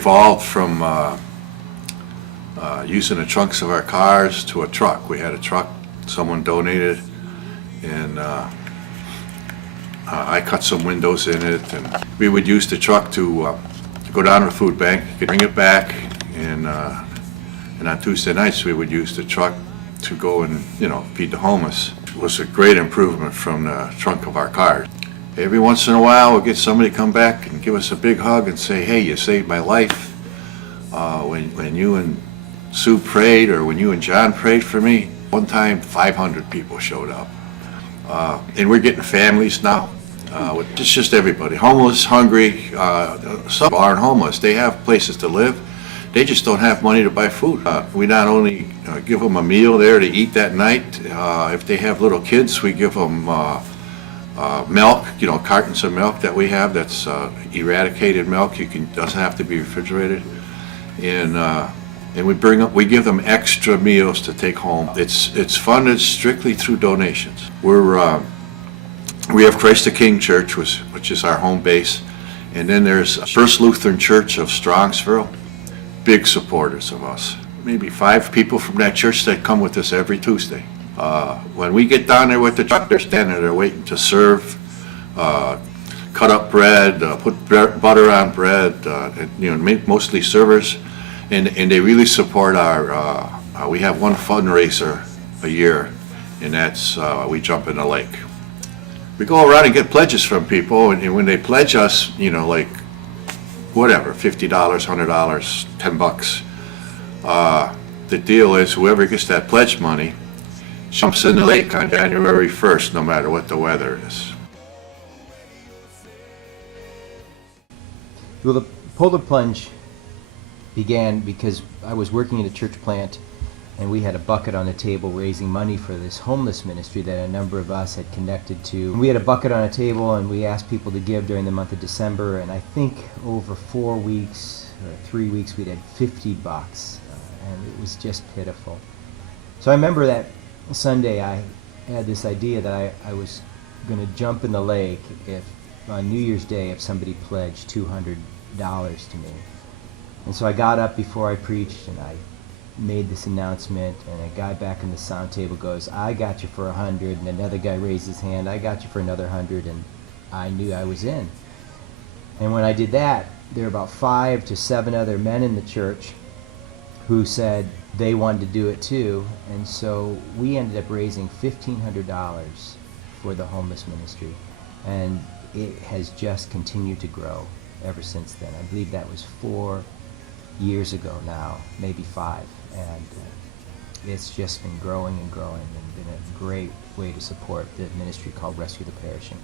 evolved from using the trunks of our cars to a truck. We had a truck someone donated, and I cut some windows in it, and we would use the truck to go down to the food bank, bring it back, and on Tuesday nights we would use the truck to go and feed the homeless. It was a great improvement from the trunk of our cars. Every once in a while we'll get somebody come back and give us a big hug and say, "Hey, you saved my life. When you and Sue prayed, or when you and John prayed for me." One time 500 people showed up. And we're getting families now. It's just everybody. Homeless, hungry. Some aren't homeless. They have places to live. They just don't have money to buy food. We not only give them a meal there to eat that night. If they have little kids, we give them milk, cartons of milk that we have that's eradicated milk. Doesn't have to be refrigerated. And we give them extra meals to take home. It's funded strictly through donations. We have Christ the King Church, which is our home base, and then there's First Lutheran Church of Strongsville, big supporters of us. Maybe 5 people from that church that come with us every Tuesday. When we get down there with the truck, they're standing there waiting to serve, cut up bread, put butter on bread, mostly servers. And they really support we have one fundraiser a year, and that's we jump in the lake. We go around and get pledges from people, and when they pledge us, like whatever, $50, $100, $10. The deal is whoever gets that pledge money jumps in the lake on January 1st, no matter what the weather is. Well, the Polar Plunge began because I was working at a church plant, and we had a bucket on the table raising money for this homeless ministry that a number of us had connected to. We had a bucket on a table, and we asked people to give during the month of December, and I think over 4 weeks or 3 weeks we'd had $50, and it was just pitiful. So I remember that Sunday I had this idea that I was going to jump in the lake on New Year's Day if somebody pledged $200 to me. And so I got up before I preached, and I made this announcement, and a guy back in the sound table goes, "I got you for 100, and another guy raised his hand, "I got you for another 100, and I knew I was in. And when I did that, there were about 5 to 7 other men in the church who said they wanted to do it too, and so we ended up raising $1,500 for the homeless ministry, and it has just continued to grow ever since then. I believe that was 4 years ago now, maybe 5, and it's just been growing and growing, and been a great way to support the ministry called Rescue the Perishing.